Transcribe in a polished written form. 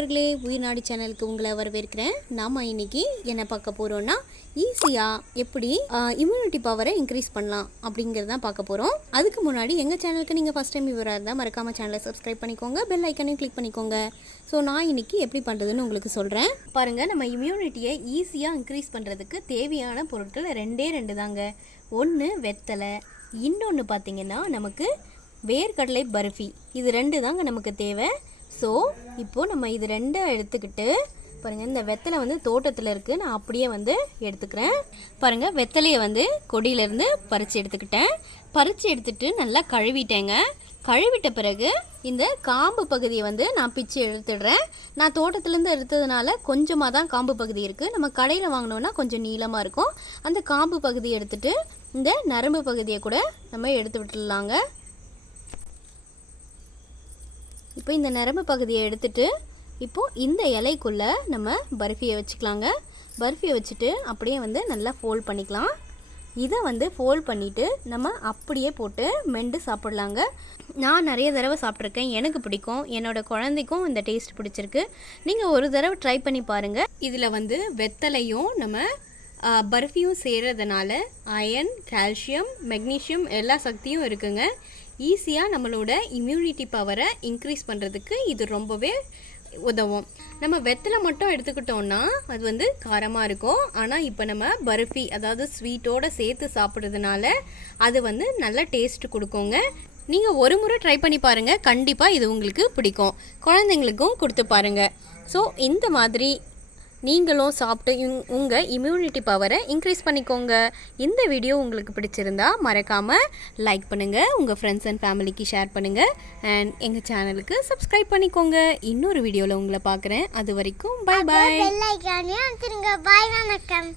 நண்பர்களே, உயிர் நாடி சேனலுக்கு உங்களை வரவேற்கிறேன். நாம் இன்றைக்கி என்ன பார்க்க போகிறோன்னா, ஈஸியாக எப்படி இம்யூனிட்டி பவரை இன்க்ரீஸ் பண்ணலாம் அப்படிங்கிறது தான் பார்க்க போகிறோம். அதுக்கு முன்னாடி எங்கள் சேனலுக்கு நீங்கள் ஃபஸ்ட் டைம் விவராக இருந்தால் மறக்காமல் சேனலை சப்ஸ்கிரைப் பண்ணிக்கோங்க, பெல் ஐக்கனையும் கிளிக் பண்ணிக்கோங்க. ஸோ நான் இன்றைக்கி எப்படி பண்ணுறதுன்னு உங்களுக்கு சொல்கிறேன். பாருங்கள், நம்ம இம்யூனிட்டியை ஈஸியாக இன்க்ரீஸ் பண்ணுறதுக்கு தேவையான பொருட்கள் ரெண்டு தாங்க. ஒன்று வெத்தலை, இன்னொன்று பார்த்திங்கன்னா நமக்கு வேர்க்கடலை பர்ஃபி. இது ரெண்டு தாங்க நமக்கு தேவை. ஸோ இப்போது நம்ம இது ரெண்டை எடுத்துக்கிட்டு பாருங்கள், இந்த வெத்தலை வந்து தோட்டத்தில் இருக்குது, நான் அப்படியே வந்து எடுத்துக்கிறேன். பாருங்கள், வெத்தலையை வந்து கொடியிலேருந்து பறித்து எடுத்துக்கிட்டேன். பறித்து எடுத்துகிட்டு நல்லா கழுவிட்டேங்க. கழுவிட்ட பிறகு இந்த காம்பு பகுதியை வந்து நான் பிச்சு எடுத்துடுறேன். நான் தோட்டத்துலேருந்து எடுத்ததுனால கொஞ்சமாக தான் காம்பு பகுதி இருக்குது. நம்ம கடையில் வாங்கினோன்னா கொஞ்சம் நீளமாக இருக்கும். அந்த காம்பு பகுதியை எடுத்துகிட்டு இந்த நரம்பு பகுதியை கூட நம்ம எடுத்து விட்டுடலாங்க. இப்போ இந்த நரம்பு பகுதியை எடுத்துட்டு இப்போது இந்த இலைக்குள்ளே நம்ம பர்ஃபியை வச்சுக்கலாங்க. பர்ஃபியை வச்சுட்டு அப்படியே வந்து நல்லா ஃபோல்ட் பண்ணிக்கலாம். இதை வந்து ஃபோல்ட் பண்ணிவிட்டு நம்ம அப்படியே போட்டு மெண்டு சாப்பிட்லாங்க. நான் நிறைய தடவை சாப்பிட்ருக்கேன், எனக்கு பிடிக்கும், என்னோடய குழந்தைக்கும் இந்த டேஸ்ட் பிடிச்சிருக்கு. நீங்கள் ஒரு தடவை ட்ரை பண்ணி பாருங்கள். இதில் வந்து வெத்தலையும் நம்ம பர்ஃபியும் செய்கிறதுனால அயன், கால்சியம், மெக்னீஷியம் எல்லா சக்தியும் இருக்குங்க. ஈஸியாக நம்மளோட இம்யூனிட்டி பவரை இன்க்ரீஸ் பண்ணுறதுக்கு இது ரொம்பவே உதவும். நம்ம வெத்தலை மட்டும் எடுத்துக்கிட்டோன்னா அது வந்து காரமாக இருக்கும். ஆனால் இப்போ நம்ம பர்ஃபி அதாவது ஸ்வீட்டோடு சேர்த்து சாப்பிட்றதுனால அது வந்து நல்ல டேஸ்ட் கொடுக்குங்க. நீங்கள் ஒரு முறை ட்ரை பண்ணி பாருங்கள், கண்டிப்பாக இது உங்களுக்கு பிடிக்கும். குழந்தைங்களுக்கும் கொடுத்து பாருங்கள். ஸோ இந்த மாதிரி நீங்களும் சாப்பிட்டு உங்கள் இம்யூனிட்டி பவரை இன்க்ரீஸ் பண்ணிக்கோங்க. இந்த வீடியோ உங்களுக்கு பிடிச்சிருந்தா மறக்காமல் லைக் பண்ணுங்கள், உங்கள் ஃப்ரெண்ட்ஸ் அண்ட் ஃபேமிலிக்கு ஷேர் பண்ணுங்கள், அண்ட் எங்கள் சேனலுக்கு சப்ஸ்கிரைப் பண்ணிக்கோங்க. இன்னொரு வீடியோவில் உங்களை பார்க்குறேன். அது வரைக்கும் பாய் பாய். பெல் ஐகானையும் அழுத்துங்க. பாய், வணக்கம்.